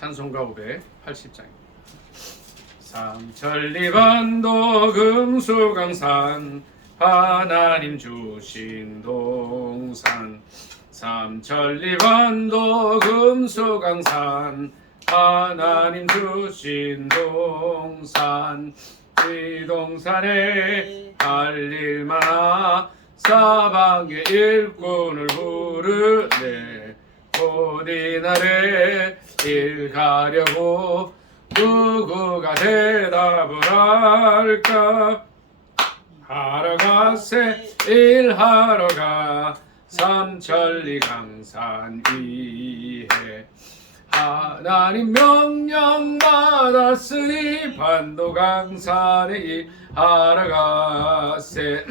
찬송가 580장입니다. 삼천리반도 금수강산 하나님 주신 동산, 삼천리반도 금수강산 하나님 주신 동산, 이 동산에 할일 많아 사방의 일꾼을 부르네. 곧 이날에 일 가려고 누구가 대답을 할까? 하러 가세 일하러 가 삼천리 강산 위에. 하나님 명령 받았으니 반도 강산에 일하러 가세.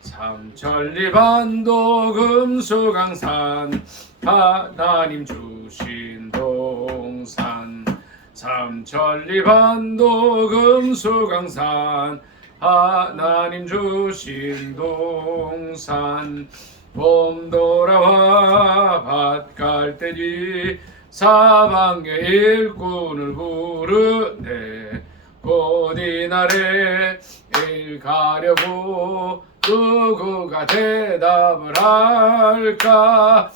삼천리 반도 금수강산 하나님 주신 동산, 삼천리 반도 금수강산 하나님 주신 동산. 봄 돌아와 밭 갈 때니 사방의 일꾼을 부르네. 곧 이날에 일 가려고 누구가 대답을 할까?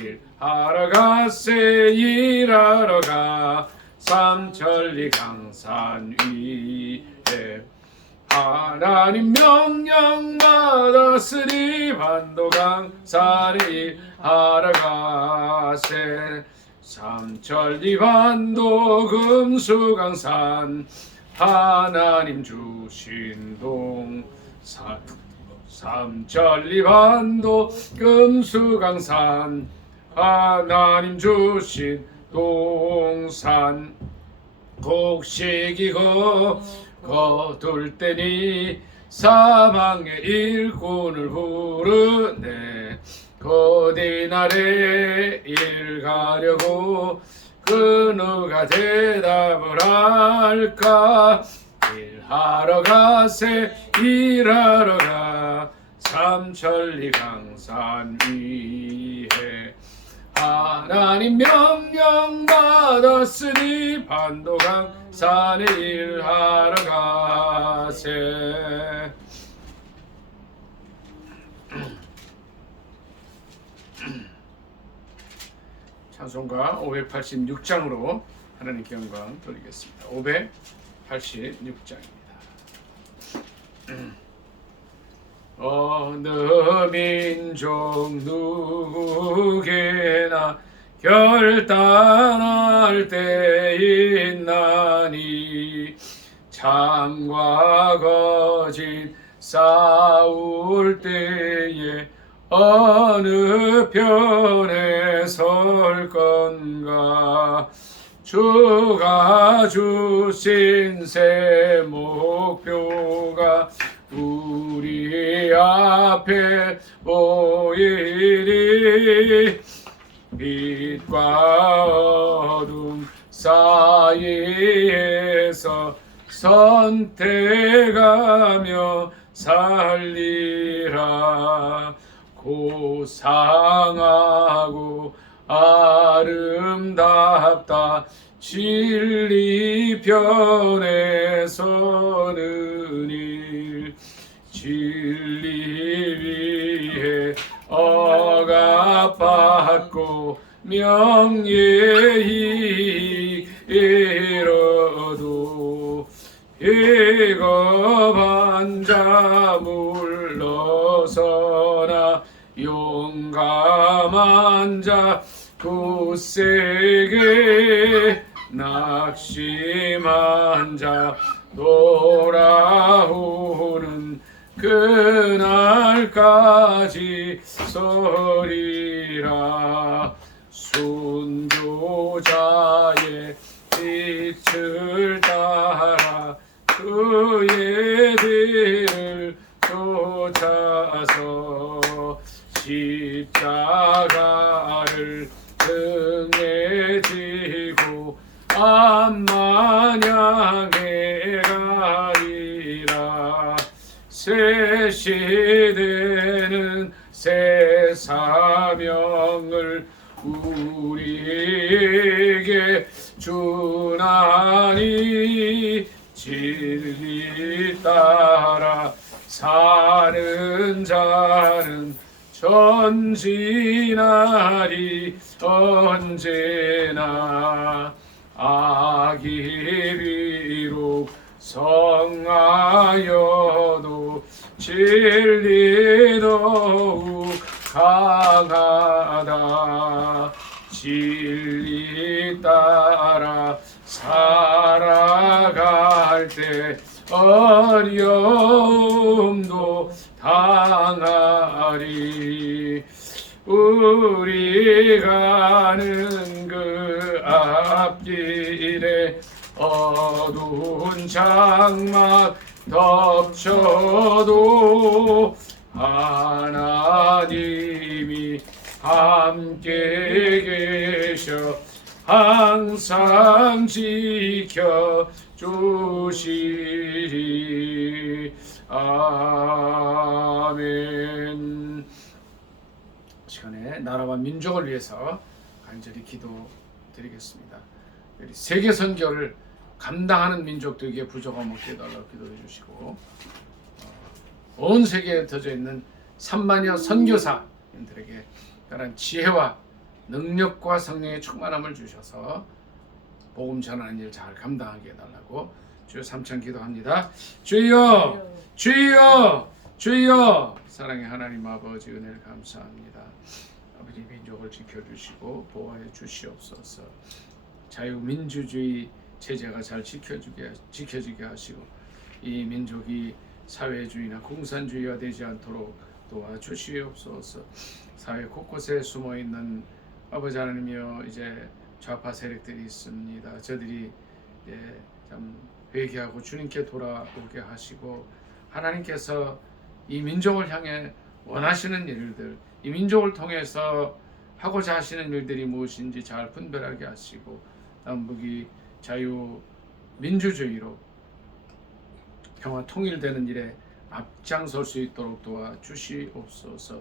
일하러 가세 일하러 가 삼천리 강산 위에. 하나님 명령 받았으니 반도 강산에 일하러 가세. 삼천리 반도 금수강산 하나님 주신 동산, 삼천리 반도 금수강산 하나님 주신 동산. 곡식이 거둘 때니 사방의 일꾼을 부르네. 곧 이날에 일 가려고 그 누가 대답을 할까? 일하러 가세 일하러 가 삼천리 강산 위에. 하나님 명령 받았으니 반도 강산에 일하러 가세. 찬송가 586장으로 하나님께 영광 돌리겠습니다. 586장입니다. 어느 민족 누구게나 결단할 때 있나니, 참과 거짓 싸울 때에 어느 편에 설 건가? 주가 주신 새 목표가 우리 앞에 보이리. 빛과 어둠 사이에서 선택하며 살리라. 고상하고 아름답다 진리 편에 서는 일. 진리 위에 억압받고 명예히 잃어도 비겁한 자 물러서나 용감한 자 굳세게 낙심한 자 돌아오는 그날까지 서리라. 순교자의 빛을 따라 그의 뒤를 쫓아서 십자가를 등에 지고 암만양에 가리라. 새 시대는 새 사명을 우리에게 함께 주나니 진리 따라 사는 자는 전진하리 언제나 악이 비록 성하여도 진리 더욱 강하다 진리 따라 살아갈 때 어려움도 당하리 우리 가는 그 앞길에 어두운 장막 덮쳐도 하나님이 함께 계셔 항상 지켜주시리. 아멘. 시간에 나라와 민족을 위해서 간절히 기도드리겠습니다. 세계 선교를 감당하는 민족들에게 부족함 없게 해달라고 기도해 주시고 온 세계에 터져 있는 3만여 선교사님들에게 그런 지혜와 능력과 성령의 충만함을 주셔서 복음 전하는 일 잘 감당하게 해달라고 주여 삼창 기도합니다. 주여 주여 주여 사랑의 하나님 아버지 은혜를 감사합니다. 아버지 민족을 지켜주시고 보호하여 주시옵소서. 자유민주주의 체제가 잘 지켜지게 하시고 이 민족이 사회주의나 공산주의가 되지 않도록 도와주시옵소서. 사회 곳곳에 숨어있는 아버지 하나님이여 이제 좌파 세력들이 있습니다. 저들이 참 회개하고 주님께 돌아오게 하시고 하나님께서 이 민족을 향해 원하시는 일들 이 민족을 통해서 하고자 하시는 일들이 무엇인지 잘 분별하게 하시고 남북이 자유민주주의로 평화 통일되는 일에 앞장설 수 있도록 도와주시옵소서.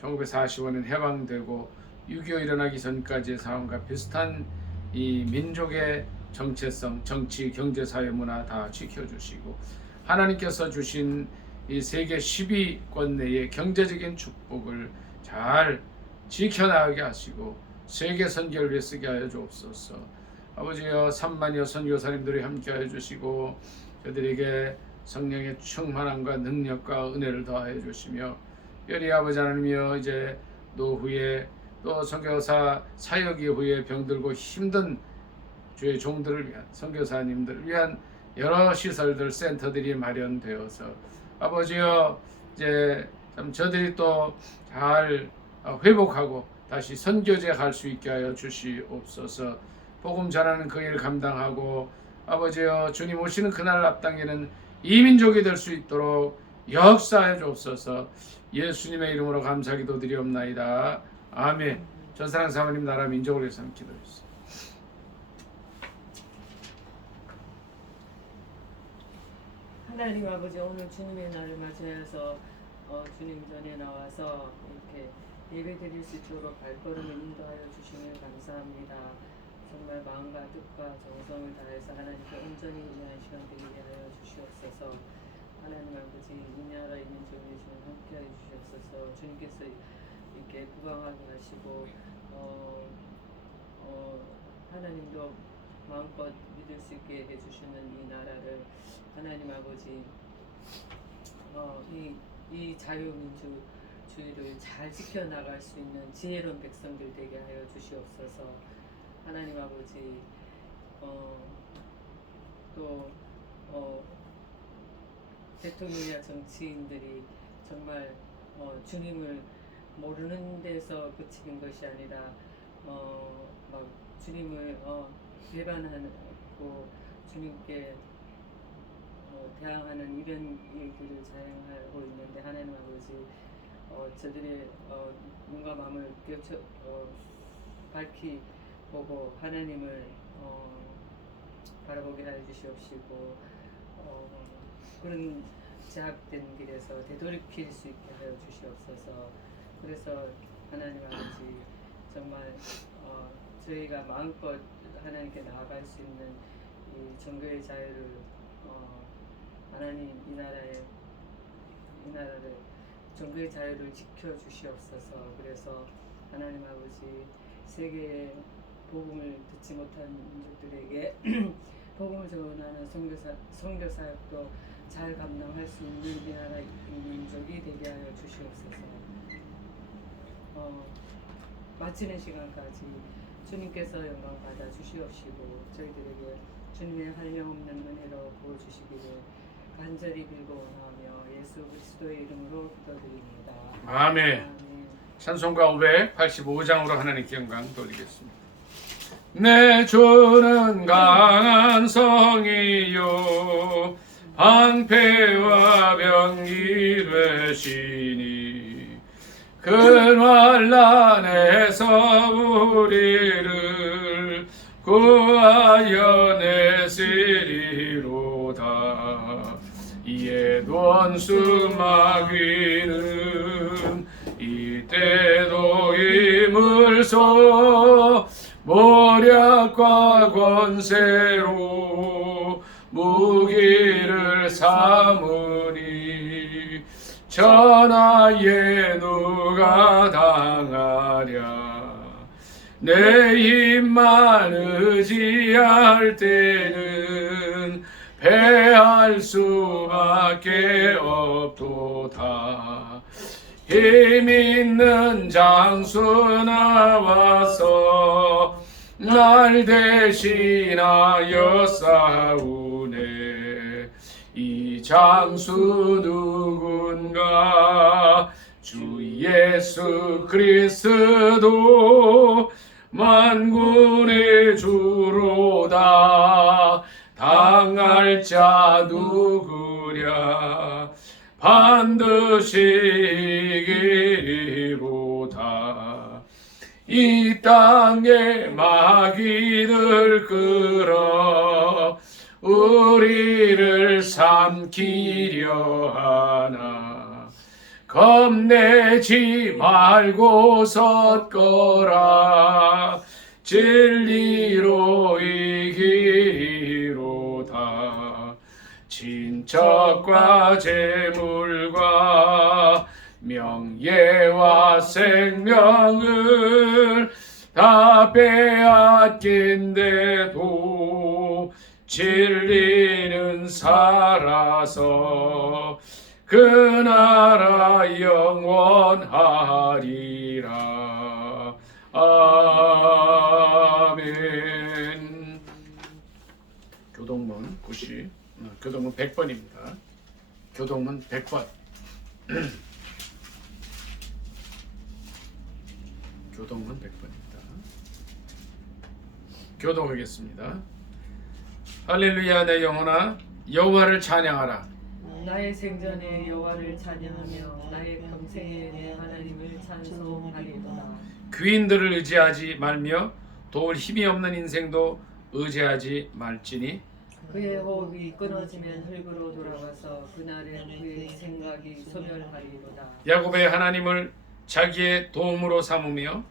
1945년 해방되고 6.25 일어나기 전까지의 상황과 비슷한 이 민족의 정체성, 정치, 경제, 사회, 문화 다 지켜주시고 하나님께서 주신 이 세계 10위권 내의 경제적인 축복을 잘 지켜나가게 하시고 세계 선교를 위해 쓰게 하여 주옵소서. 아버지여 3만여 선교사님들이 함께하여 주시고 저들에게 성령의 충만함과 능력과 은혜를 더하여 주시며 특별히 아버지 하나님이여 이제 노후에 또 선교사 사역 이후에 병들고 힘든 주의 종들을 위한 선교사님들을 위한 여러 시설들 센터들이 마련되어서 아버지여 이제 참 저들이 또 잘 회복하고 다시 선교제 갈 수 있게 하여 주시옵소서. 복음 전하는 그 일 감당하고 아버지여 주님 오시는 그날 앞당기는 이민족이 될 수 있도록 역사해 주옵소서. 예수님의 이름으로 감사 기도드리옵나이다. 아멘. 전사랑 사모님 나라 민족을 위해서 기도했습니다. 하나님 아버지 오늘 주님의 날을 맞이해서 주님 전에 나와서 이렇게 예배 드릴 수 있도록 발걸음을 인도하여 주시면 감사합니다. 정말 마음과 뜻과 정성을 다해서 하나님께 온전히 위한 시간 되게 하여 주시옵소서. 하나님 아버지 이 나라 이 민족을 주님 함께하여 주시옵소서. 주님께서 이렇게 부강하게 하시고 하나님도 마음껏 믿을 수 있게 해주시는 이 나라를 하나님 아버지 이 자유민주주의를 잘 지켜나갈 수 있는 지혜로운 백성들 되게 하여 주시옵소서. 하나님 아버지 또 대통령이나 정치인들이 정말 주님을 모르는 데서 그치는 것이 아니라 막 주님을 배반하고 주님께 대항하는 이런 일들을 자행하고 있는데 하나님 아버지 저들의 눈과 마음을 밝히 보고 하나님을 바라보게 하여 주시옵시고 그런 제약된 길에서 되돌이킬 수 있게 하여 주시옵소서. 그래서 하나님 아버지 정말 저희가 마음껏 하나님께 나아갈 수 있는 이 종교의 자유를 하나님 이 나라를 종교의 자유를 지켜 주시옵소서. 그래서 하나님 아버지 세계의 복음을 듣지 못한 민족들에게 복음을 전하는 선교 사역도 잘 감당할 수 있는 이 나라 민족이 되게 하여 주시옵소서. 마치는 시간까지 주님께서 영광 받아 주시옵시고 저희들에게 주님의 한량없는 은혜로 부어주시기를 간절히 빌고 원하며 예수 그리스도의 이름으로 기도드립니다. 아멘. 찬송가 585장으로 하나님께 영광 돌리겠습니다. 내 주는 강한 성이요 방패와 병기 되시니 그 환난에서 우리를 구하여 내시리로다. 이에 원수 마귀는 이때도 이물소 모략과 권세로 무기를 삼으니 전하에 누가 당하랴. 내 힘만 의지할 때는 패할 수밖에 없도다. 힘 있는 장수 나와서 날 대신하여 싸우네. 이 장수 누군가? 주 예수 그리스도 만군의 주로다. 당할 자 누구랴? 반드시 이기리로다. 이 땅에 마귀를 끌어 우리를 삼키려 하나. 겁내지 말고 섰거라. 진리로 이기리로다. 친척과 재물과 명예와 생명을 다 빼앗긴데도 진리는 살아서 그 나라 영원하리라. 아멘. 교동문 90, 교동문 100번입니다. 교동문 100번. 교동문 100번입니다. 교동하겠습니다. 할렐루야. 내 영혼아 여호와를 찬양하라. 나의 생전에 여호와를 찬양하며 나의 평생에 내 하나님을 찬송하리로다. 귀인들을 의지하지 말며 도울 힘이 없는 인생도 의지하지 말지니 그의 호흡이 끊어지면 흙으로 돌아가서 그날은 그의 생각이 소멸하리로다. 야곱의 하나님을 자기의 도움으로 삼으며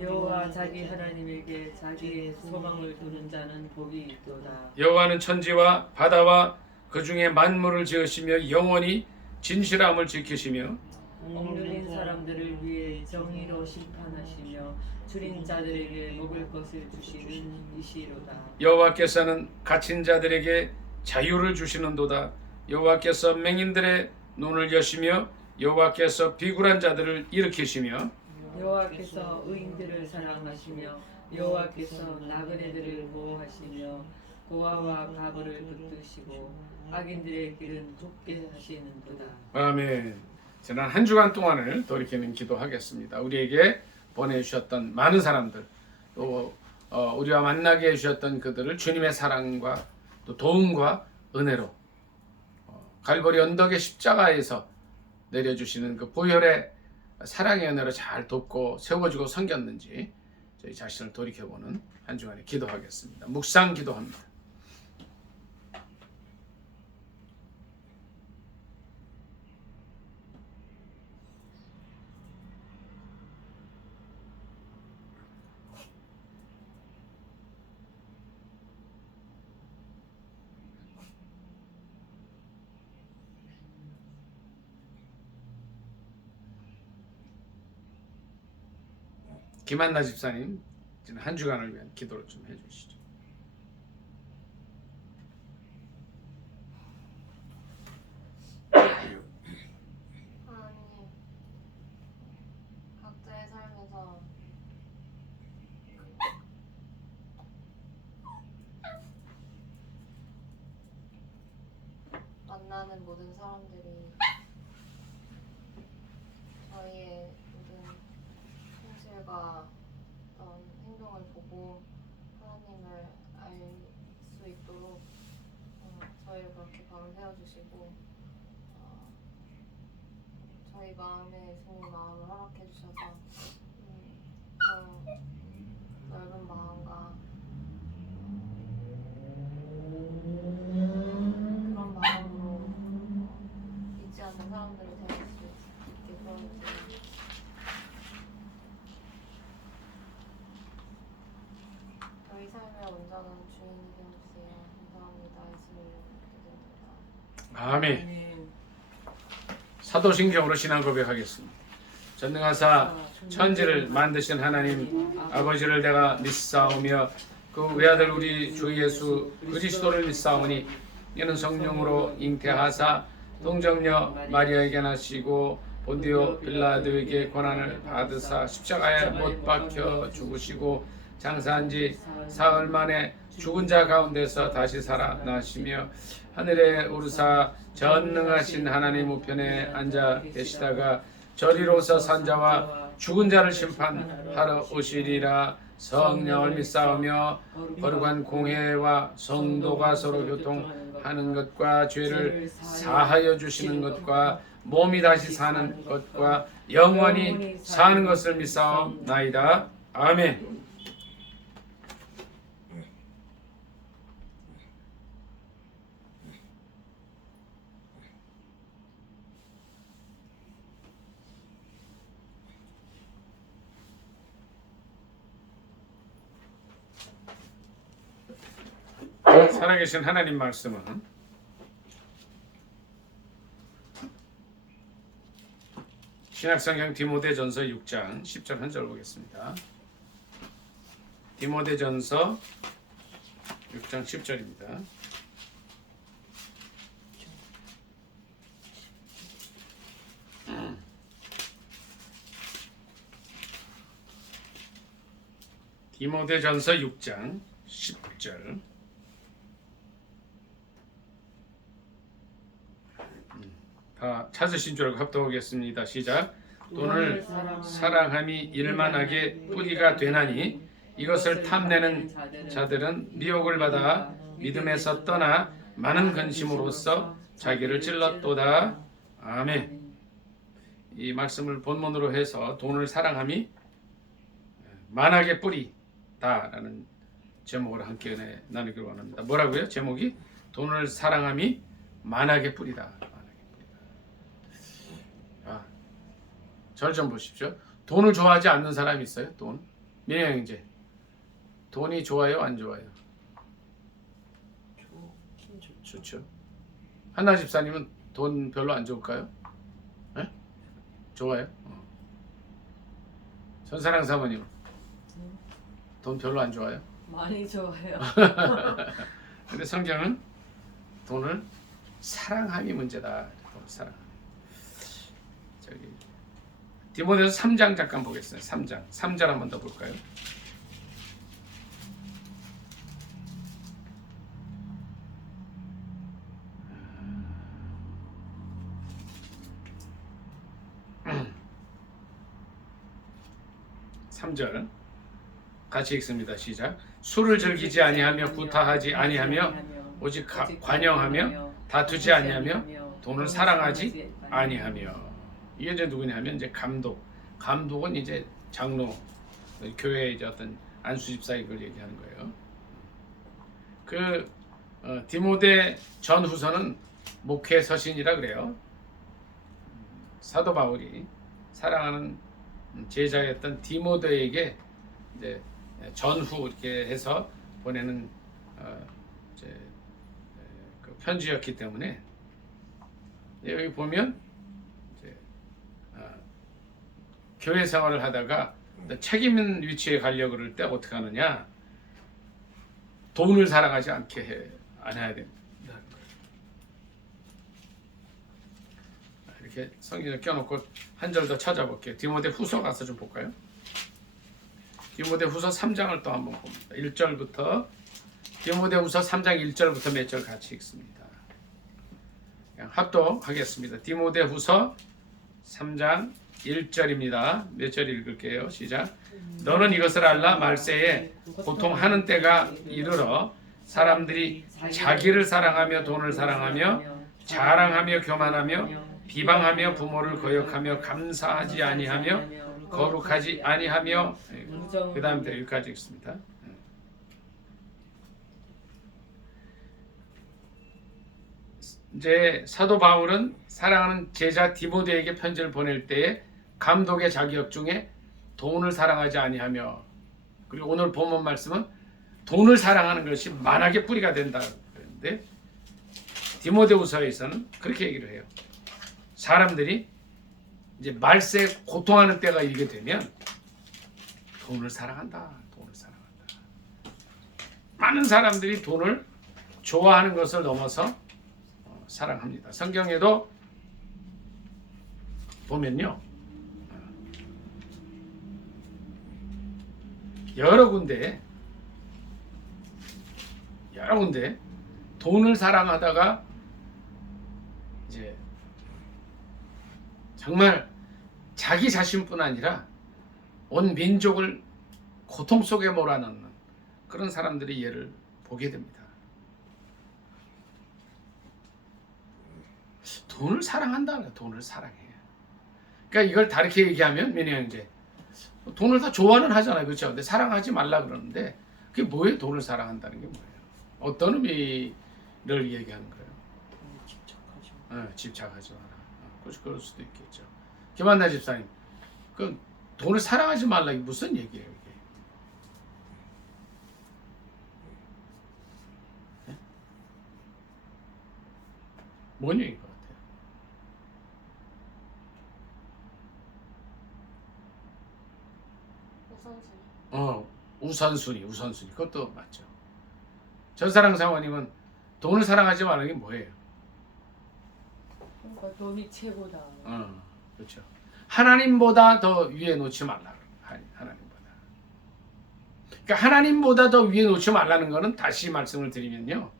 여호와 자기 하나님에게 자기의 소망을 두는 자는 복이 있도다. 여호와는 천지와 바다와 그 중에 만물을 지으시며 영원히 진실함을 지키시며 억눌린 사람들을 위해 정의로 심판하시며 줄인 자들에게 먹을 것을 주시는 이시로다. 여호와께서는 갇힌 자들에게 자유를 주시는도다. 여호와께서 맹인들의 눈을 여시며 여호와께서 비굴한 자들을 일으키시며 여호와께서 의인들을 사랑하시며 여호와께서 나그네들을 보호하시며 고아와 과부를 붙드시고 악인들의 길은 좁게 하시는도다. 아멘. 지난 한 주간 동안을 돌이키는 기도하겠습니다. 우리에게 보내주셨던 많은 사람들, 또 우리와 만나게 해주셨던 그들을 주님의 사랑과 또 도움과 은혜로 갈보리 언덕의 십자가에서 내려주시는 그 보혈의 사랑의 은혜로 잘 돕고 세워주고 섬겼는지 저희 자신을 돌이켜보는 한 주간의 기도하겠습니다. 묵상 기도합니다. 김한나 집사님 지난 한 주간을 위한 기도를 좀 해주시죠. 하나님, 각자의 삶에서 만나는 모든 사람들이 저희의 모든 현실과 어떤 행동을 보고 하나님을 알 수 있도록 저희를 그렇게 방을 세워주시고 저희 마음에 좋은 마음을 허락해 주셔서 더 넓은 마음과 그런 마음으로 잊지 않는 사람들을 대할 수 있게 도와주세요. 저희 삶의 온전한 주인이 되어주세요. 감사합니다. 예수님 이름으로 기도드립니다. 아멘. 사도신경으로 신앙 고백하겠습니다. 전능하사 천지를 만드신 하나님 아버지를 내가 믿사오며 그 외아들 우리 주 예수 그리스도를 믿사오니 이는 성령으로 잉태하사 동정녀 마리아에게 나시고 본디오 빌라도에게 고난을 받으사 십자가에 못 박혀 죽으시고 장사한 지 사흘 만에 죽은 자 가운데서 다시 살아나시며 하늘에 오르사 전능하신 하나님 우편에 앉아 계시다가 저리로서 산자와 죽은 자를 심판하러 오시리라. 성령을 믿사오며 거룩한 공회와 성도가 서로 교통하는 것과 죄를 사하여 주시는 것과 몸이 다시 사는 것과 영원히 사는 것을 믿사옵나이다. 아멘. 살아계신 하나님 말씀은 신약성경 디모데전서 6장 10절 한 절 보겠습니다. 디모데전서 6장 10절입니다. 디모데전서 6장 10절. 다 찾으신 줄 알고 합독하겠습니다. 시작. 돈을 사랑함이 일만하게 뿌리가 되나니 이것을 탐내는 자들은 미혹을 받아 믿음에서 떠나 많은 근심으로써 자기를 찔렀도다. 아멘. 이 말씀을 본문으로 해서 돈을 사랑함이 만악의 뿌리다라는 제목으로 함께 나누기로 합니다. 뭐라고요? 제목이 돈을 사랑함이 만악의 뿌리다. 절 좀 보십시오. 돈을 좋아하지 않는 사람이 있어요? 돈. 민영 형제. 돈이 좋아요? 안 좋아요? 좋죠. 한나 집사님은 돈 별로 안 좋을까요? 네? 좋아요? 전사랑 사모님. 돈 별로 안 좋아요? 많이 좋아요. 근데 성경은 돈을 사랑함이 문제다. 돈을 사랑. 저기 디모데서 3장 잠깐 보겠습니다. 3장 한 번 더 볼까요? (3절) 같이 읽습니다. 시작. 술을 즐기지 아니하며 구타하지 아니하며 오직 관영하며 다투지 아니하며 돈을 사랑하지 아니하며. 이게 이제 누구냐면 이제 감독은 이제 장로, 교회 이제 어떤 안수 집사 이걸 얘기하는 거예요. 디모데 전후서는 목회 서신이라 그래요. 사도 바울이 사랑하는 제자였던 디모데에게 이제 전후 이렇게 해서 보내는 이제 그 편지였기 때문에 여기 보면 교회 생활을 하다가 책임 있는 위치에 가려고 그럴 때 어떻게 하느냐? 돈을 사랑하지 안 해야 됩니다. 이렇게 성경에 껴놓고 한 절 더 찾아볼게요. 디모데 후서 가서 좀 볼까요? 디모데 후서 3장을 또 한번 봅니다. 1절부터 디모데 후서 3장 1절부터 몇 절 같이 읽습니다. 그냥 합독하겠습니다. 디모데 후서 3장 1절입니다. 몇 절 읽을게요. 시작. 너는 이것을 알라. 말세에 고통하는 때가 이르러 사람들이 자기를 사랑하며 돈을 사랑하며 자랑하며 교만하며 비방하며 부모를 거역하며 감사하지 아니하며 거룩하지 아니하며 그 다음부터 여기까지 읽습니다. 이제 사도 바울은 사랑하는 제자 디모데에게 편지를 보낼 때에 감독의 자격 중에 돈을 사랑하지 아니하며, 그리고 오늘 본문 말씀은 돈을 사랑하는 것이 만악의 뿌리가 된다 그랬는데 디모데후서에서는 그렇게 얘기를 해요. 사람들이 이제 말세에 고통하는 때가 이게 되면 돈을 사랑한다. 돈을 사랑한다. 많은 사람들이 돈을 좋아하는 것을 넘어서 사랑합니다. 성경에도 보면요, 여러 군데 돈을 사랑하다가 이제 정말 자기 자신뿐 아니라 온 민족을 고통 속에 몰아넣는 그런 사람들의 예를 보게 됩니다. 돈을 사랑한다. 돈을 사랑해. 그러니까 이걸 다르게 얘기하면 민희 형제, 돈을 다 좋아는 하잖아요. 그렇죠? 근데 사랑하지 말라 그러는데 그게 뭐예요? 돈을 사랑한다는 게 뭐예요? 어떤 의미를 얘기하는 거예요? 집착하지 마. 집착하지 마라. 그럴 수도 있겠죠. 김한나 집사님, 그 돈을 사랑하지 말라 이게 무슨 얘기예요? 이게? 네? 뭔 얘기인 것 같아요? 우선순위. 그것도 맞죠. 전사랑 사모님은 돈을 사랑하지 말라는 게 뭐예요? 그러니까 돈이 최고다. 그렇죠. 하나님보다 더 위에 놓지 말라. 하나님보다. 그러니까 하나님보다 더 위에 놓지 말라는 거는 다시 말씀을 드리면요,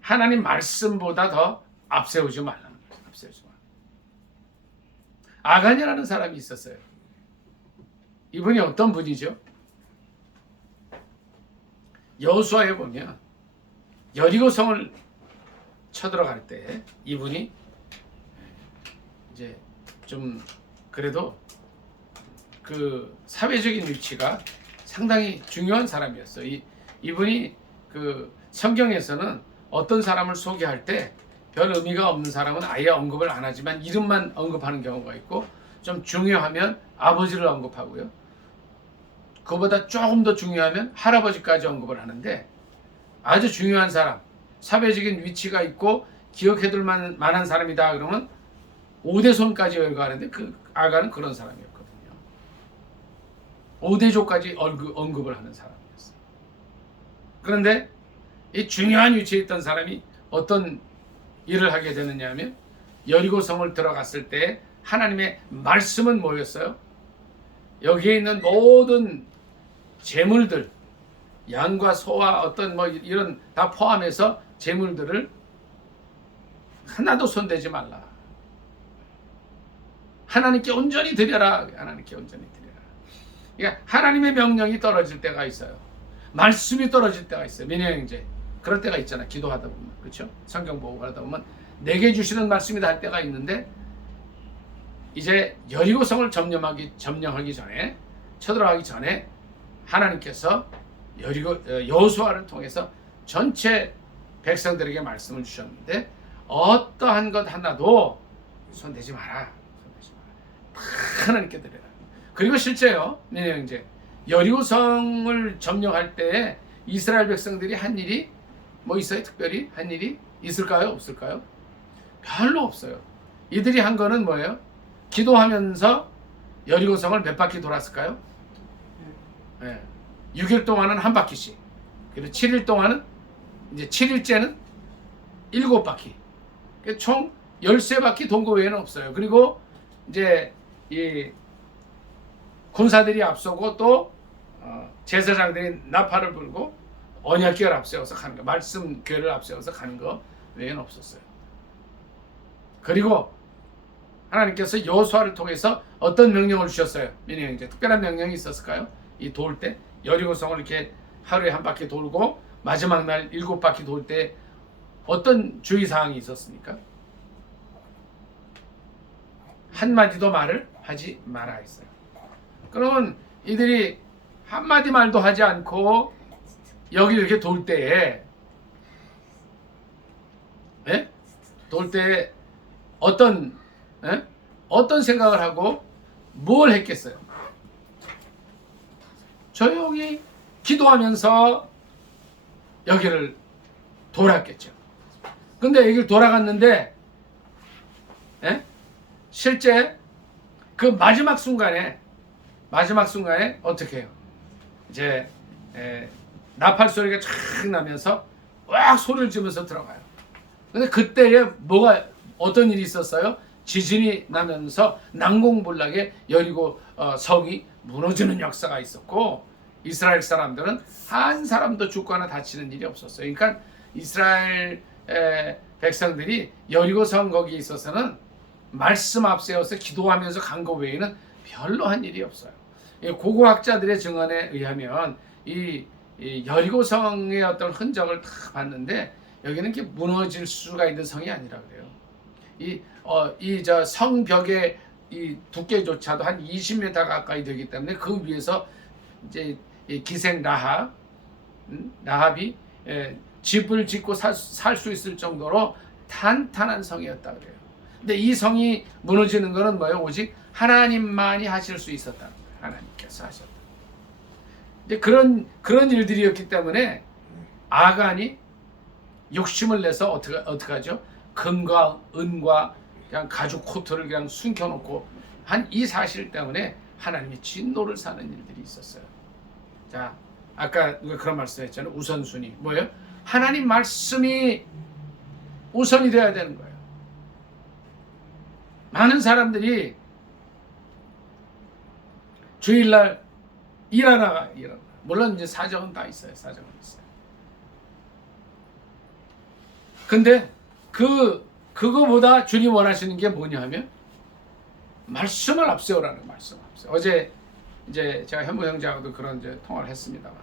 하나님 말씀보다 더 앞세우지 말라는 거예요. 앞세우지 말라. 아간이라는 사람이 있었어요. 이분이 어떤 분이죠? 여호수아에 보면 여리고성을 쳐들어갈 때 이분이 이제 좀 그래도 그 사회적인 위치가 상당히 중요한 사람이었어요. 이분이 그 성경에서는 어떤 사람을 소개할 때 별 의미가 없는 사람은 아예 언급을 안 하지만 이름만 언급하는 경우가 있고, 좀 중요하면 아버지를 언급하고요, 그보다 조금 더 중요하면 할아버지까지 언급을 하는데, 아주 중요한 사람, 사회적인 위치가 있고 기억해둘 만한 사람이다 그러면 5대손까지 열거하는데 그 아가는 그런 사람이었거든요. 5대조까지 언급을 하는 사람이었어요. 그런데 이 중요한 위치에 있던 사람이 어떤 일을 하게 되느냐 하면, 여리고성을 들어갔을 때 하나님의 말씀은 뭐였어요? 여기에 있는 모든 재물들, 양과 소와 어떤 뭐 이런 다 포함해서 재물들을 하나도 손대지 말라. 하나님께 온전히 드려라. 하나님께 온전히 드려라. 그러니까 하나님의 명령이 떨어질 때가 있어요. 말씀이 떨어질 때가 있어요. 민혜형제, 그럴 때가 있잖아. 기도하다 보면, 그렇죠? 성경 보고 하다 보면 내게 주시는 말씀이다 할 때가 있는데, 이제 여리고성을 점령하기 전에, 쳐들어가기 전에 하나님께서 여호수아를 통해서 전체 백성들에게 말씀을 주셨는데, 어떠한 것 하나도 손대지 마라. 다 하나님께 드려라. 그리고 실제요, 민혜 형제, 여리고성을 점령할 때 이스라엘 백성들이 한 일이 뭐 있어요? 특별히 한 일이 있을까요? 없을까요? 별로 없어요. 이들이 한 거는 뭐예요? 기도하면서 여리고성을 몇 바퀴 돌았을까요? 6일 동안은 한 바퀴씩. 그리고 7일 동안은 이제 7일째는 7바퀴. 총 13바퀴 돈 거 외에는 없어요. 그리고 이제 이 군사들이 앞서고 또 제사장들이 나팔을 불고 언약궤를 앞세워서 가는 거, 말씀 궤를 앞세워서 가는 거 외에는 없었어요. 그리고 하나님께서 여호수아를 통해서 어떤 명령을 주셨어요? 이제 특별한 명령이 있었을까요? 이 돌 때 여리고성을 이렇게 하루에 한 바퀴 돌고 마지막 날 7바퀴 돌 때 어떤 주의사항이 있었습니까? 한마디도 말을 하지 마라 했어요. 그러면 이들이 한마디 말도 하지 않고 여기 이렇게 돌 때에 돌 때 어떤 생각을 하고 뭘 했겠어요? 조용히 기도하면서 여기를 돌았겠죠. 근데 여기를 돌아갔는데 실제 그 마지막 순간에 어떻게 해요? 이제 나팔 소리가 촥 나면서 왁 소리를 지면서 들어가요. 근데 그때에 어떤 일이 있었어요? 지진이 나면서 난공불락에 여리고 성이 무너지는 역사가 있었고, 이스라엘 사람들은 한 사람도 죽거나 다치는 일이 없었어요. 그러니까 이스라엘 백성들이 여리고 성 거기에 있어서는 말씀 앞세워서 기도하면서 간 거 외에는 별로 한 일이 없어요. 고고학자들의 증언에 의하면 이 여리고 성의 어떤 흔적을 다 봤는데 여기는 이렇게 무너질 수가 있는 성이 아니라 그래요. 저 성벽의 이 두께조차도 한 20m 가까이 되기 때문에 그 위에서 이제 기생 라합이 집을 짓고 살 수 있을 정도로 탄탄한 성이었다 그래요. 근데 이 성이 무너지는 것은 뭐예요? 오직 하나님만이 하실 수 있었다는 거예요. 하나님께서 하셨다. 이제 그런 일들이었기 때문에 아간이 욕심을 내서 어떻게 하죠? 금과 은과 그냥 가죽 코트를 그냥 숨겨놓고 한 이 사실 때문에 하나님의 진노를 사는 일들이 있었어요. 자, 아까 우리가 그런 말씀했잖아요. 우선순위 뭐예요? 하나님 말씀이 우선이 돼야 되는 거예요. 많은 사람들이 주일날 일하다가 물론 이제 사정은 다 있어요. 사정은 있어요. 근데 그거보다 주님 원하시는 게 뭐냐면 말씀을 앞세우라는 말씀 앞세워. 어제 이제 제가 현무 형제하고도 그런 이제 통화를 했습니다만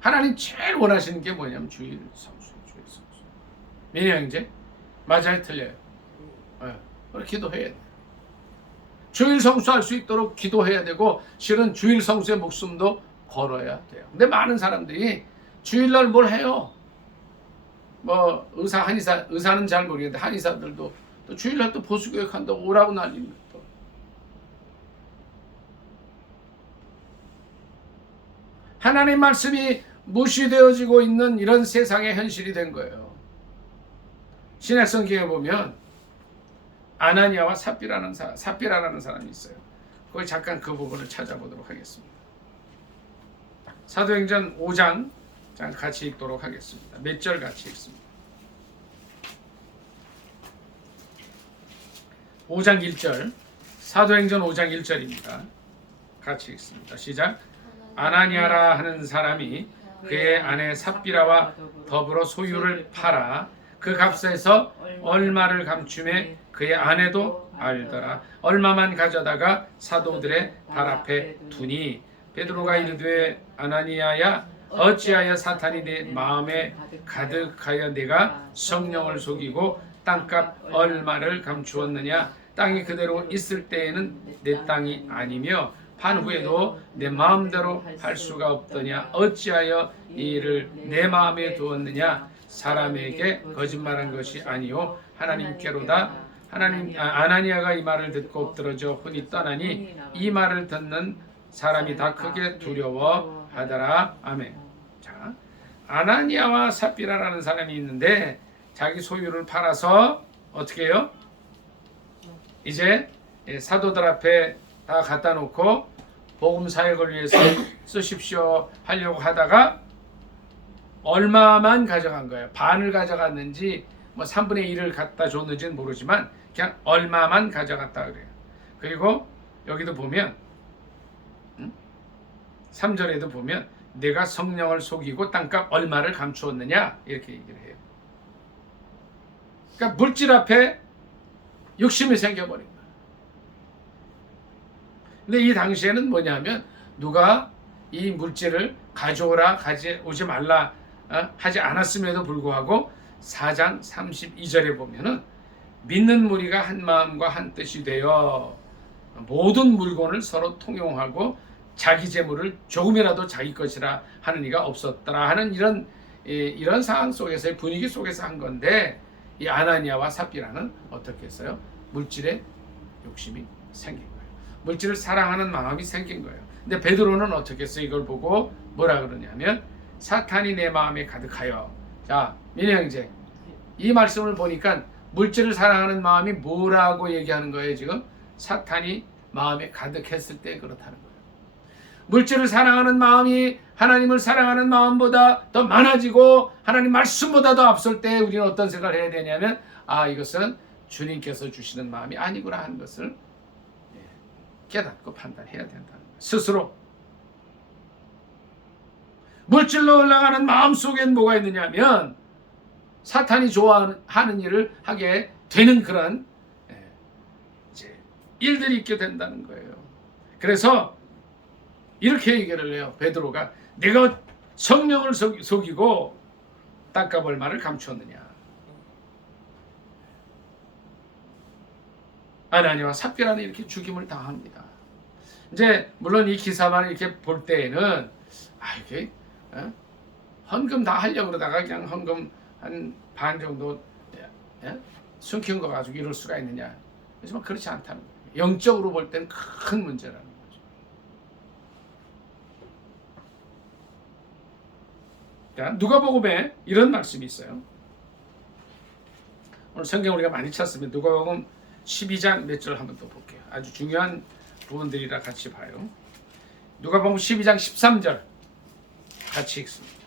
하나님 제일 원하시는 게 뭐냐면 주일 성수. 민희 형제 맞아요, 틀려요? 우리 기도해야 돼. 주일 성수할 수 있도록 기도해야 되고 실은 주일 성수의 목숨도 걸어야 돼요. 근데 많은 사람들이 주일날 뭘 해요? 뭐 의사는 잘 모르겠는데 한의사들도 또 주일날 또 보수교육 한다고 오라고 난립니다. 하나님 말씀이 무시되어지고 있는 이런 세상의 현실이 된 거예요. 신약성경에 보면 아나니아와 삽비라는 사람이 있어요. 거기 잠깐 그 부분을 찾아보도록 하겠습니다. 사도행전 5장 같이 읽도록 하겠습니다. 몇 절 같이 읽습니다. 5장 1절, 사도행전 5장 1절입니다. 같이 읽습니다. 시작. 아나니아라 하는 사람이 그의 아내 삽비라와 더불어 소유를 팔아 그 값에서 얼마를 감춤해 그의 아내도 알더라. 얼마만 가져다가 사도들의 발 앞에 두니 베드로가 이르되 아나니아야 어찌하여 사탄이 내 마음에 가득하여 내가 성령을 속이고 땅값 얼마를 감추었느냐. 땅이 그대로 있을 때에는 내 땅이 아니며 판 후에도 내 마음대로 할 수가 없더냐. 어찌하여 이 일을 내 마음에 두었느냐. 사람에게 거짓말한 것이 아니요 하나님께로다. 아나니아가 이 말을 듣고 엎드러져 혼이 떠나니 이 말을 듣는 사람이 다 크게 두려워하더라. 아멘. 자, 아나니아와 삽비라라는 사람이 있는데 자기 소유를 팔아서 어떻게 해요? 이제 사도들 앞에 다 갖다 놓고 복음 사역을 위해서 쓰십시오 하려고 하다가 얼마만 가져간 거예요. 반을 가져갔는지 뭐 3분의 1을 갖다 줬는지는 모르지만 그냥 얼마만 가져갔다 그래요. 그리고 여기도 보면 3절에도 보면 내가 성령을 속이고 땅값 얼마를 감추었느냐 이렇게 얘기를 해요. 그러니까 물질 앞에 욕심이 생겨버린 거예요. 근데 이 당시에는 뭐냐면 누가 이 물질을 가져오라 가져오지 말라 하지 않았음에도 불구하고 4장 32절에 보면은 믿는 무리가 한 마음과 한 뜻이 되어 모든 물건을 서로 통용하고 자기 재물을 조금이라도 자기 것이라 하는 이가 없었더라 하는 이런 상황 속에서의 분위기 속에서 한 건데, 이 아나니아와 삽비라는 어떻게 했어요? 물질에 욕심이 생긴 거예요. 물질을 사랑하는 마음이 생긴 거예요. 근데 베드로는 어떻게 했어요? 이걸 보고 뭐라 그러냐면 사탄이 내 마음에 가득하여. 자, 민희 형제, 이 말씀을 보니까 물질을 사랑하는 마음이 뭐라고 얘기하는 거예요? 지금 사탄이 마음에 가득했을 때 그렇다는 거예요. 물질을 사랑하는 마음이 하나님을 사랑하는 마음보다 더 많아지고 하나님 말씀보다 더 앞설 때 우리는 어떤 생각을 해야 되냐면, 아, 이것은 주님께서 주시는 마음이 아니구나 하는 것을 깨닫고 판단해야 된다는 거예요. 스스로. 물질로 올라가는 마음 속엔 뭐가 있느냐면 사탄이 좋아하는 일을 하게 되는 그런 이제 일들이 있게 된다는 거예요. 그래서 이렇게 얘기를 해요. 베드로가 내가 성령을 속이고 땅값 얼마를 감추었느냐. 아나니아와 삽비라는 이렇게 죽임을 당합니다. 이제 물론 이 기사만 이렇게 볼 때에는 이게 헌금 다 하려고 그러다가 그냥 헌금 한 반 정도 숨긴 거 가지고 이럴 수가 있느냐. 하지만 그렇지 않다는 거예요. 영적으로 볼 때는 큰 문제라는 거죠. 자, 누가복음에 이런 말씀이 있어요. 오늘 성경 우리가 많이 찾습니다. 누가복음 12장 몇 절 한번 더 볼게요. 아주 중요한 부분들이라 같이 봐요. 누가복음 12장 13절 같이 읽습니다.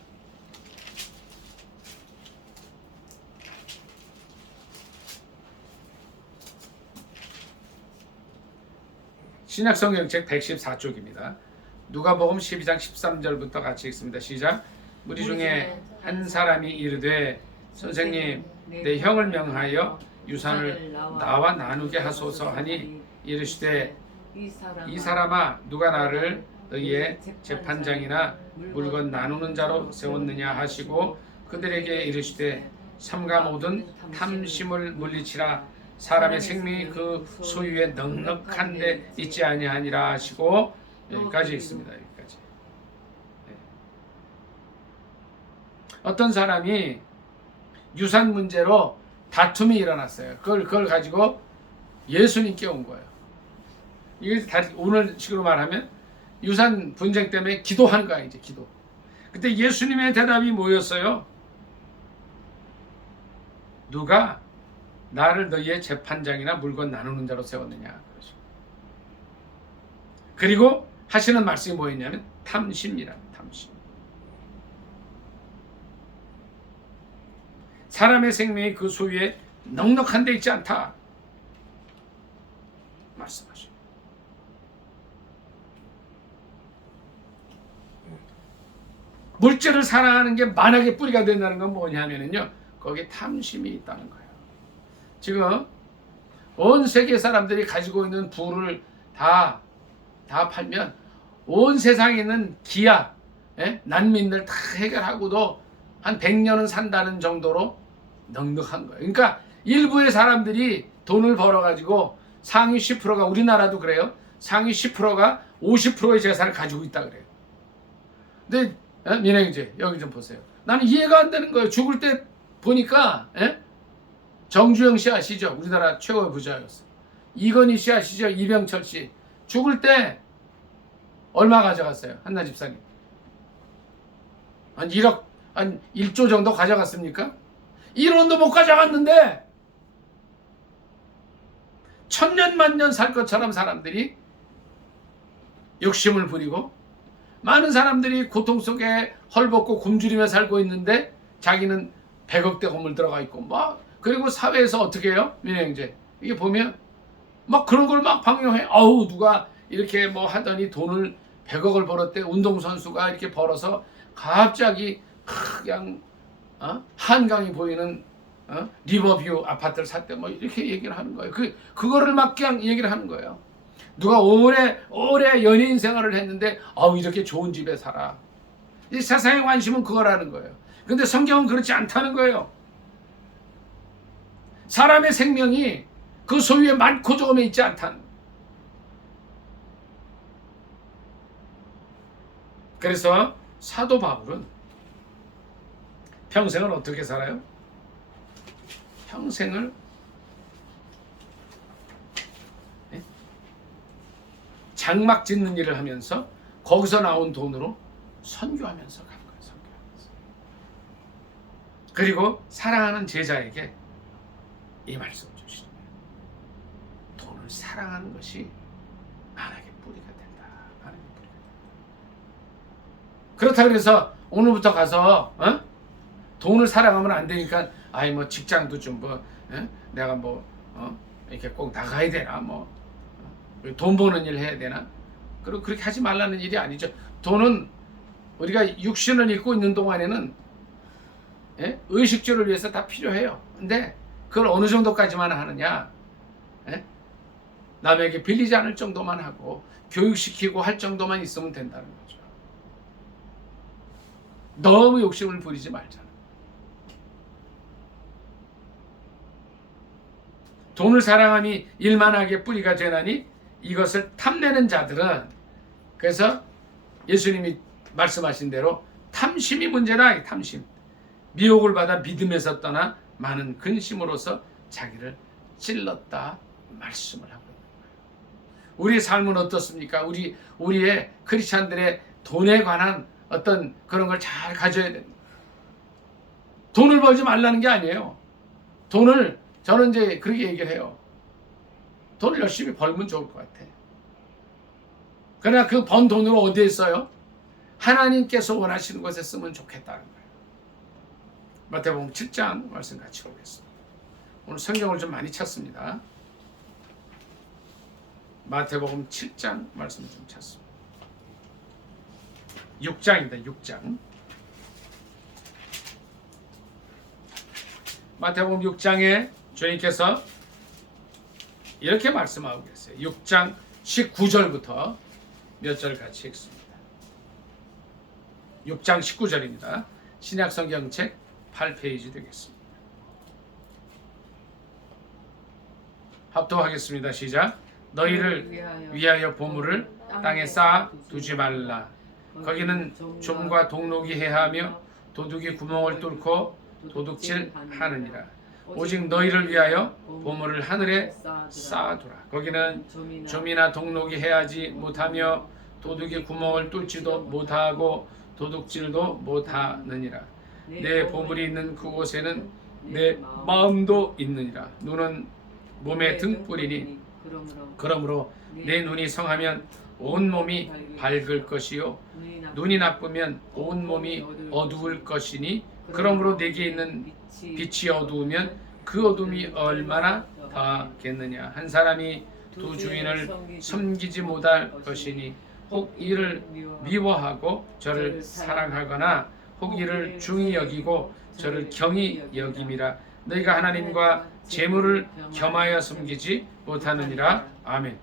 신약성경책 114쪽입니다. 누가복음 12장 13절부터 같이 읽습니다. 시작. 무리 중에 한 사람이 이르되 선생님, 내 형을 명하여 유산을 나와 나누게 하소서 하니 이르시되 이 사람아, 누가 나를 너희의 재판장이나 물건 나누는 자로 세웠느냐 하시고 그들에게 이르시되 삼가 모든 탐심을 물리치라. 사람의 생명이 그 소유에 넉넉한 데 있지 아니하니라 하시고, 여기까지 있습니다. 여기까지. 어떤 사람이 유산 문제로 다툼이 일어났어요. 그걸 가지고 예수님께 온 거예요. 이게 오늘 식으로 말하면 유산 분쟁 때문에 기도하는 거야, 이제 기도. 그때 예수님의 대답이 뭐였어요? 누가 나를 너희의 재판장이나 물건 나누는 자로 세웠느냐. 그리고 하시는 말씀이 뭐였냐면 탐심이란 탐심. 사람의 생명이 그 소유에 넉넉한 데 있지 않다 말씀하시죠. 물질을 사랑하는 게 만악의 뿌리가 된다는 건 뭐냐면요, 거기에 탐심이 있다는 거예요. 지금 온 세계 사람들이 가지고 있는 부를 다 팔면 온 세상에 있는 기아, 난민들 다 해결하고도 한 100년은 산다는 정도로 넉넉한 거예요. 그러니까 일부의 사람들이 돈을 벌어가지고 상위 10%가, 우리나라도 그래요. 상위 10%가 50%의 재산을 가지고 있다 그래요. 근데 민행제 여기 좀 보세요. 나는 이해가 안 되는 거예요. 죽을 때 보니까 정주영 씨 아시죠? 우리나라 최고의 부자였어요. 이건희 씨 아시죠? 이병철 씨. 죽을 때 얼마 가져갔어요? 한나 집사님. 한 1억, 한 1조 정도 가져갔습니까? 1원도 못 가져갔는데 천년 만년 살 것처럼 사람들이 욕심을 부리고, 많은 사람들이 고통 속에 헐벗고 굶주리며 살고 있는데 자기는 100억대 건물 들어가 있고 막, 그리고 사회에서 어떻게 해요? 민영제 이게 보면 막 그런 걸 막 방영해. 아우 누가 이렇게 뭐 하더니 돈을 100억을 벌었대. 운동선수가 이렇게 벌어서 갑자기 그냥 한강이 보이는 리버뷰 아파트를 샀대. 뭐 이렇게 얘기를 하는 거예요. 그거를 막 그냥 얘기를 하는 거예요. 누가 오래 연예인 생활을 했는데 아우 이렇게 좋은 집에 살아. 이 세상의 관심은 그거라는 거예요. 근데 성경은 그렇지 않다는 거예요. 사람의 생명이 그 소유에 많고 적음에 있지 않다는 거예요. 그래서 사도 바울은 평생을 어떻게 살아요? 평생을 장막 짓는 일을 하면서 거기서 나온 돈으로 선교하면서 간 거예요. 선교하면서. 그리고 사랑하는 제자에게 이 말씀 주시는 거예요. 돈을 사랑하는 것이 만악의 뿌리가 된다. 만악의 뿌리가 된다. 그렇다 그래서 오늘부터 가서 돈을 사랑하면 안 되니까 아이 뭐 직장도 좀 뭐 내가 뭐 이렇게 꼭 나가야 되나 뭐 돈 버는 일 해야 되나? 그리고 그렇게 하지 말라는 일이 아니죠. 돈은 우리가 육신을 입고 있는 동안에는 의식주를 위해서 다 필요해요. 근데 그걸 어느 정도까지만 하느냐? 남에게 빌리지 않을 정도만 하고 교육시키고 할 정도만 있으면 된다는 거죠. 너무 욕심을 부리지 말자. 돈을 사랑함이 일만하게 뿌리가 되나니 이것을 탐내는 자들은, 그래서 예수님이 말씀하신 대로 탐심이 문제다. 탐심. 미혹을 받아 믿음에서 떠나 많은 근심으로서 자기를 찔렀다 말씀을 하고 있는 거예요. 우리의 삶은 어떻습니까? 우리의 크리스찬들의 돈에 관한 어떤 그런 걸 잘 가져야 됩니다. 돈을 벌지 말라는 게 아니에요. 저는 이제 그렇게 얘기를 해요. 돈을 열심히 벌면 좋을 것 같아. 그러나 그 번 돈으로 어디에 써요? 하나님께서 원하시는 것에 쓰면 좋겠다는 거예요. 마태복음 7장 말씀 같이 보겠습니다. 오늘 성경을 좀 많이 찾습니다. 마태복음 7장 말씀을 좀 찾습니다. 6장입니다. 6장. 마태복음 6장에 주님께서 이렇게 말씀하고 계세요. 6장 19절부터 몇 절 같이 읽습니다. 6장 19절입니다. 신약성경책 8페이지 되겠습니다. 합독하겠습니다. 시작. 너희를 위하여 보물을 땅에 쌓아 두지 말라. 거기는 좀과 동록이 해하며 도둑이 구멍을 뚫고 도둑질 하느니라. 오직 너희를 위하여 보물을 하늘에 쌓아두라. 거기는 좀이나 동록이 해하지 못하며 도둑이 구멍을 뚫지도 못하고 도둑질도 못하느니라. 내 보물이 있는 그곳에는 내 마음도 있느니라. 눈은 몸의 등불이니 그러므로 내 눈이 성하면 온 몸이 밝을 것이요 눈이 나쁘면 온 몸이 어두울 것이니 그러므로 내게 있는 빛이 어두우면 그 어둠이 얼마나 더하겠느냐. 한 사람이 두 주인을 섬기지 못할 것이니 혹 이를 미워하고 저를 사랑하거나 혹 이를 중히 여기고 저를 경히 여김이라. 너희가 하나님과 재물을 겸하여 섬기지 못하느니라. 아멘.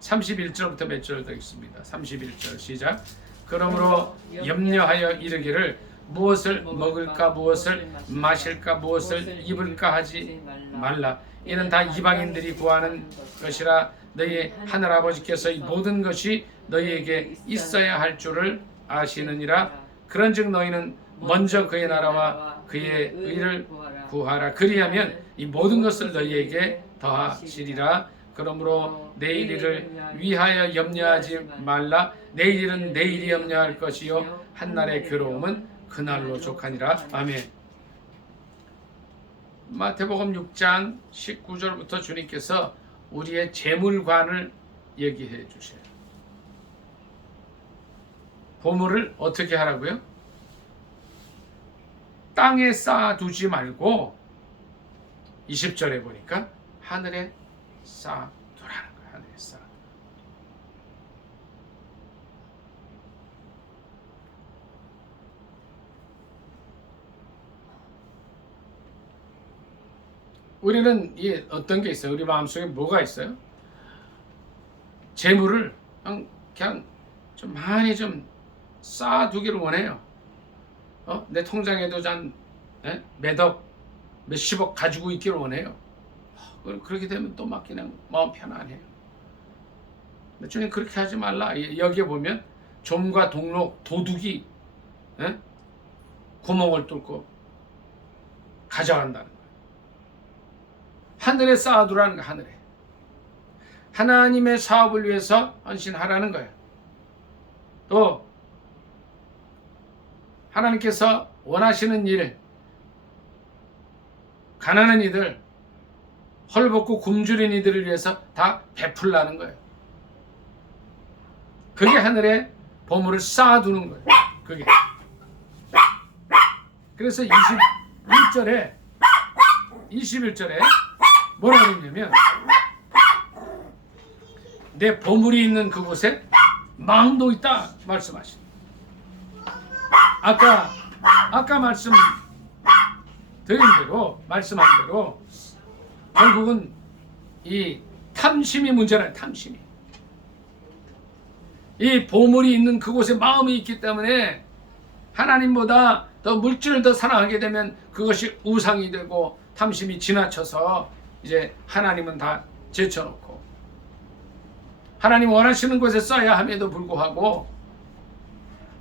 31절부터 몇 절 더 읽습니다. 31절 시작. 그러므로 염려하여 이르기를 무엇을 먹을까 무엇을 마실까 무엇을 입을까 하지 말라. 이는 다 이방인들이 구하는 것이라. 너희 하늘아버지께서 이 모든 것이 너희에게 있어야 할 줄을 아시느니라. 그런즉 너희는 먼저 그의 나라와 그의 의를 구하라. 그리하면 이 모든 것을 너희에게 더하시리라. 그러므로 내일 일을 위하여 염려하지 말라. 내일 일은 내일이 염려할 것이요 한날의 괴로움은 그날로 족하니라. 아멘. 마태복음 6장 19절부터 주님께서 우리의 재물관을 얘기해 주셔요. 보물을 어떻게 하라고요? 땅에 쌓아두지 말고 20절에 보니까 하늘에 쌓아두라는 거예요. 하늘에 쌓아. 우리는 어떤 게 있어요? 우리 마음속에 뭐가 있어요? 재물을 그냥 좀 많이 좀 쌓아두기를 원해요. 내 통장에도 몇억, 몇십억 가지고 있기를 원해요. 그렇게 되면 또 막 그냥 마음 편안해요. 근데 주님 그렇게 하지 말라. 여기에 보면 좀과 동록, 도둑이 구멍을 뚫고 가져간다는 거예요. 하늘에 쌓아두라는 거예요. 하늘에. 하나님의 사업을 위해서 헌신하라는 거예요. 또 하나님께서 원하시는 일, 가난한 이들, 헐벗고 굶주린 이들을 위해서 다 베풀라는 거예요. 그게 하늘에 보물을 쌓아두는 거예요. 그게. 그래서 21절에 뭐라고 했냐면 내 보물이 있는 그곳에 망도 있다 말씀하십니다. 아까 말씀한 대로 결국은 이 탐심이 문제라요. 탐심이. 이 보물이 있는 그곳에 마음이 있기 때문에 하나님보다 더 물질을 더 사랑하게 되면 그것이 우상이 되고 탐심이 지나쳐서 이제 하나님은 다 제쳐놓고 하나님 원하시는 곳에 써야 함에도 불구하고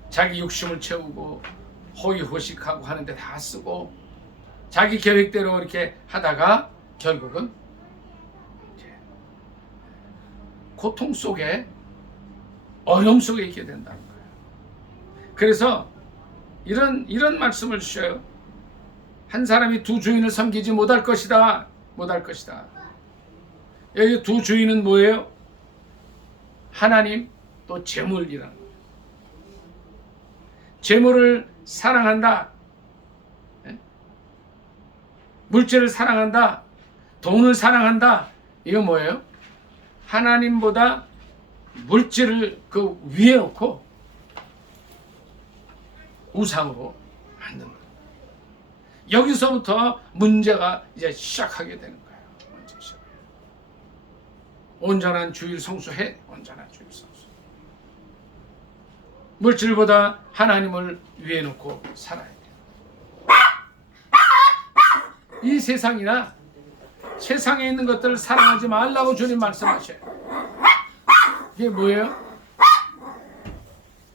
자기 욕심을 채우고 호의호식하고 하는데 다 쓰고 자기 계획대로 이렇게 하다가 결국은 이제 고통 속에 어려움 속에 있게 된다는 거예요. 그래서 이런 말씀을 주셔요. 한 사람이 두 주인을 섬기지 못할 것이다. 못할 것이다. 여기 두 주인은 뭐예요? 하나님 또 재물이라는 거예요. 재물을 사랑한다. 물질을 사랑한다. 돈을 사랑한다. 이건 뭐예요? 하나님보다 물질을 그 위에 놓고 우상으로 만드는 거예요. 여기서부터 문제가 이제 시작하게 되는 거예요. 온전한 주일 성수해. 온전한 주일 성수. 물질보다 하나님을 위에 놓고 살아야 돼요. 이 세상이나 세상에 있는 것들을 사랑하지 말라고 주님 말씀하셔요. 이게 뭐예요?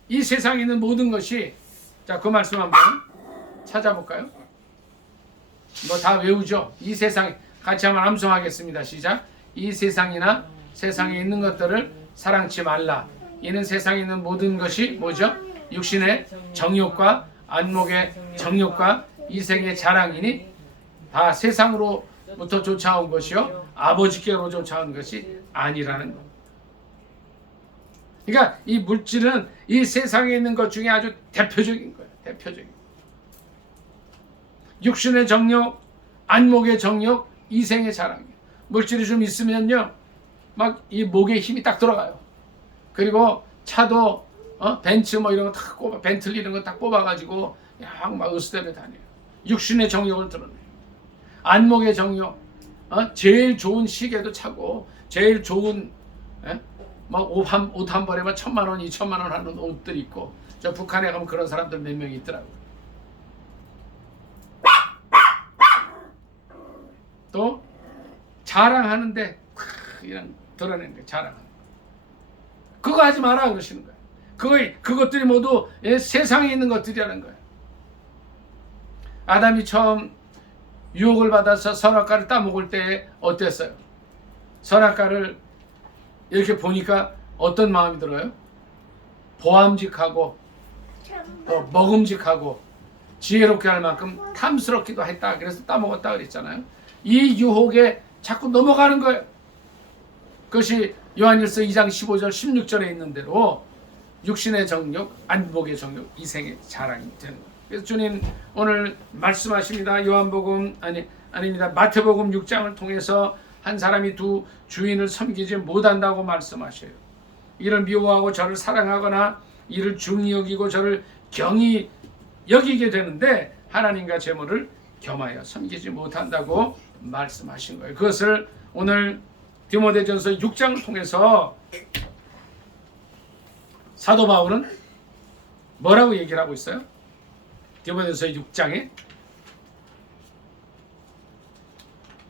이 세상에 있는 모든 것이, 자, 그 말씀 한번 찾아볼까요? 뭐 다 외우죠? 이 세상, 같이 한번 암송하겠습니다. 시작. 이 세상이나 세상에 있는 것들을 사랑치 말라. 이는 세상에 있는 모든 것이 뭐죠? 육신의 정욕과 안목의 정욕과 이생의 자랑이니 다 세상으로부터 쫓아온 것이요 아버지께로 쫓아온 것이 아니라는 것. 그러니까 이 물질은 이 세상에 있는 것 중에 아주 대표적인 거예요. 대표적인. 육신의 정욕, 안목의 정욕, 이생의 자랑. 물질이 좀 있으면요, 막 이 목에 힘이 딱 들어가요. 그리고 차도 벤츠 뭐 이런 거 딱 꼽아, 벤틀리 이런 거 딱 뽑아가지고 막 으스대로 다녀요. 육신의 정욕을 드러내요. 안목의 정욕, 제일 좋은 시계도 차고, 제일 좋은 막 옷 한 벌에 막 1,000만 원, 2,000만 원 하는 옷들 있고, 저 북한에 가면 그런 사람들 몇 명 있더라고요. 또 자랑하는데 이런 드러내는 거, 자랑하는 거. 그거 하지 마라 그러시는 거예요. 그것들이 모두 세상에 있는 것들이라는 거예요. 아담이 처음 유혹을 받아서 선악과를 따먹을 때 어땠어요? 선악과를 이렇게 보니까 어떤 마음이 들어요? 보암직하고 또 먹음직하고 지혜롭게 할 만큼 탐스럽기도 했다. 그래서 따먹었다 그랬잖아요. 이 유혹에 자꾸 넘어가는 거예요. 그것이 요한일서 2장 15절 16절에 있는 대로 육신의 정욕, 안목의 정욕, 이생의 자랑이 되는 거예요. 그래서 주님 오늘 말씀하십니다. 아닙니다. 마태복음 6장을 통해서 한 사람이 두 주인을 섬기지 못한다고 말씀하셔요. 이를 미워하고 저를 사랑하거나 이를 중히 여기고 저를 경히 여기게 되는데 하나님과 재물을 겸하여 섬기지 못한다고 말씀하신 거예요. 그것을 오늘 디모데전서 6장을 통해서 사도 바울은 뭐라고 얘기를 하고 있어요? 디모데전서 6장에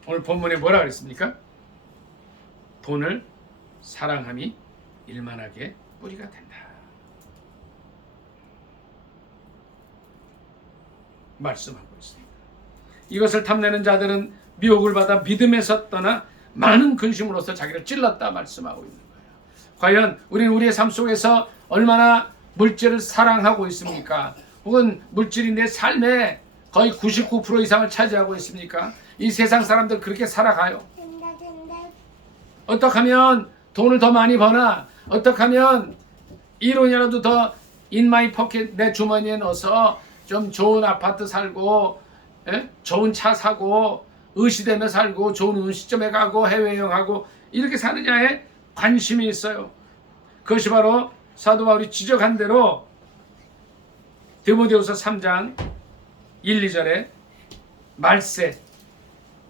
오늘 본문에 뭐라 그랬습니까? 돈을 사랑함이 일만하게 뿌리가 된다. 말씀하고 있습니다. 이것을 탐내는 자들은 미혹을 받아 믿음에서 떠나 많은 근심으로서 자기를 찔렀다 말씀하고 있는 거예요. 과연 우리는 우리의 삶 속에서 얼마나 물질을 사랑하고 있습니까? 혹은 물질이 내 삶의 거의 99% 이상을 차지하고 있습니까? 이 세상 사람들 그렇게 살아가요. 어떻게 하면 돈을 더 많이 버나, 어떻게 하면 1원이라도 더 in my pocket, 내 주머니에 넣어서 좀 좋은 아파트 살고, 좋은 차 사고, 의시되며 살고, 좋은 음식점에 가고, 해외여행하고 이렇게 사느냐에 관심이 있어요. 그것이 바로 사도 바울이 지적한 대로 디모데후서 3장 1, 2절에 말세,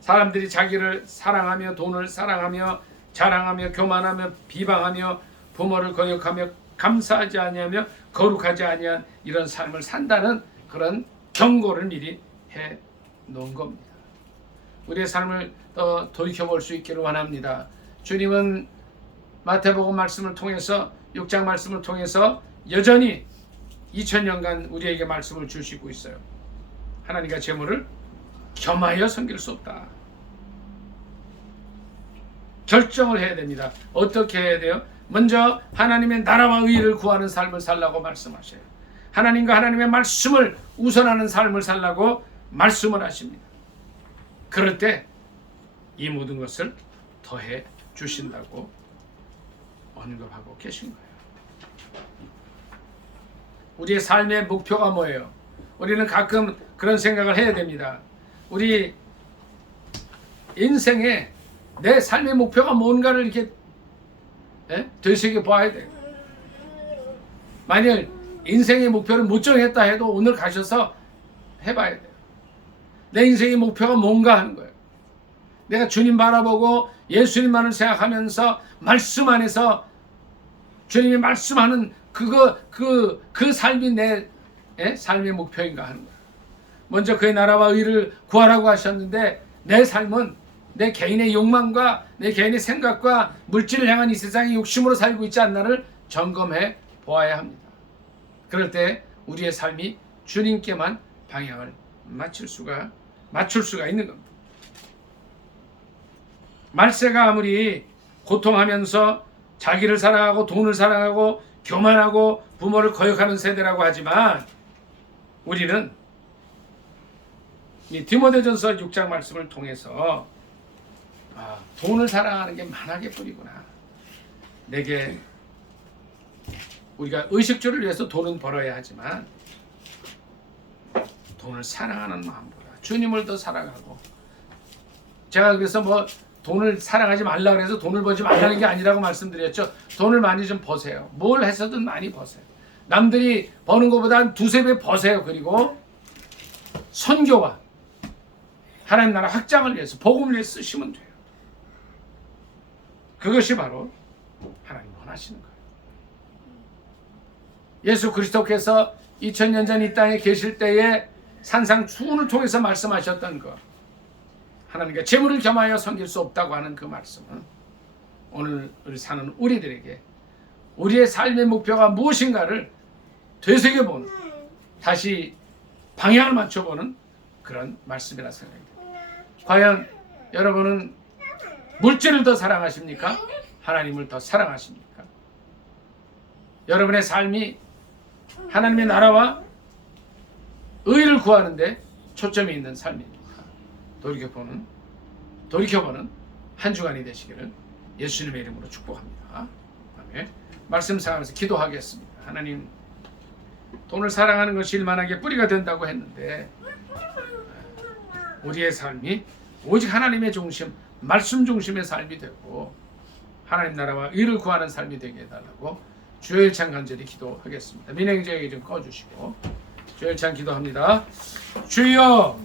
사람들이 자기를 사랑하며 돈을 사랑하며 자랑하며 교만하며 비방하며 부모를 거역하며 감사하지 아니하며 거룩하지 아니한 이런 삶을 산다는 그런 경고를 미리 해 놓은 겁니다. 우리의 삶을 더 돌이켜볼 수 있기를 원합니다. 주님은 마태복음 말씀을 통해서 6장 말씀을 통해서 여전히 2000년간 우리에게 말씀을 주시고 있어요. 하나님과 재물을 겸하여 섬길 수 없다. 결정을 해야 됩니다. 어떻게 해야 돼요? 먼저 하나님의 나라와 의를 구하는 삶을 살라고 말씀하셔요. 하나님과 하나님의 말씀을 우선하는 삶을 살라고 말씀을 하십니다. 그럴 때 이 모든 것을 더해 주신다고 언급하고 계신 거예요. 우리의 삶의 목표가 뭐예요? 우리는 가끔 그런 생각을 해야 됩니다. 우리 인생에 내 삶의 목표가 뭔가를 이렇게 되새겨 봐야 돼요. 만일 인생의 목표를 못 정했다 해도 오늘 가셔서 해봐야 돼요. 내 인생의 목표가 뭔가 하는 거예요. 내가 주님 바라보고 예수님만을 생각하면서 말씀 안에서 주님이 말씀하는 그 삶이 내 삶의 목표인가 하는 거예요. 먼저 그의 나라와 의를 구하라고 하셨는데 내 삶은 내 개인의 욕망과 내 개인의 생각과 물질을 향한 이 세상의 욕심으로 살고 있지 않나를 점검해 보아야 합니다. 그럴 때 우리의 삶이 주님께만 방향을 맞출 수가 있는 겁니다. 말세가 아무리 고통하면서 자기를 사랑하고 돈을 사랑하고 교만하고 부모를 거역하는 세대라고 하지만 우리는 이 디모데전서 6장 말씀을 통해서 돈을 사랑하는 게 만하게 뿌리구나. 내게 우리가 의식주를 위해서 돈은 벌어야 하지만 돈을 사랑하는 마음보다 주님을 더 사랑하고, 제가 그래서 돈을 사랑하지 말라 그래서 돈을 벌지 말라는 게 아니라고 말씀드렸죠. 돈을 많이 좀 버세요. 뭘 해서든 많이 버세요. 남들이 버는 것보다 한 두세 배 버세요. 그리고 선교와 하나님 나라 확장을 위해서 복음을 위해서 쓰시면 돼요. 그것이 바로 하나님 원하시는 거예요. 예수 그리스도께서 2000년 전 이 땅에 계실 때에 산상수훈을 통해서 말씀하셨던 것, 하나님과 재물을 겸하여 섬길 수 없다고 하는 그 말씀은 오늘 사는 우리들에게 우리의 삶의 목표가 무엇인가를 되새겨보는, 다시 방향을 맞춰보는 그런 말씀이라 생각합니다. 과연 여러분은 물질을 더 사랑하십니까? 하나님을 더 사랑하십니까? 여러분의 삶이 하나님의 나라와 의를 구하는데 초점이 있는 삶입니다. 돌이켜보는 한 주간이 되시기를 예수님의 이름으로 축복합니다. 아멘. 말씀 상하면서 기도하겠습니다. 하나님, 돈을 사랑하는 것이 일만하게 뿌리가 된다고 했는데 우리의 삶이 오직 하나님의 중심, 말씀 중심의 삶이 되고 하나님 나라와 의를 구하는 삶이 되게 해달라고 주일찬 간절히 기도하겠습니다. 민행제의 이름 꺼주시고 주일찬 기도합니다. 주여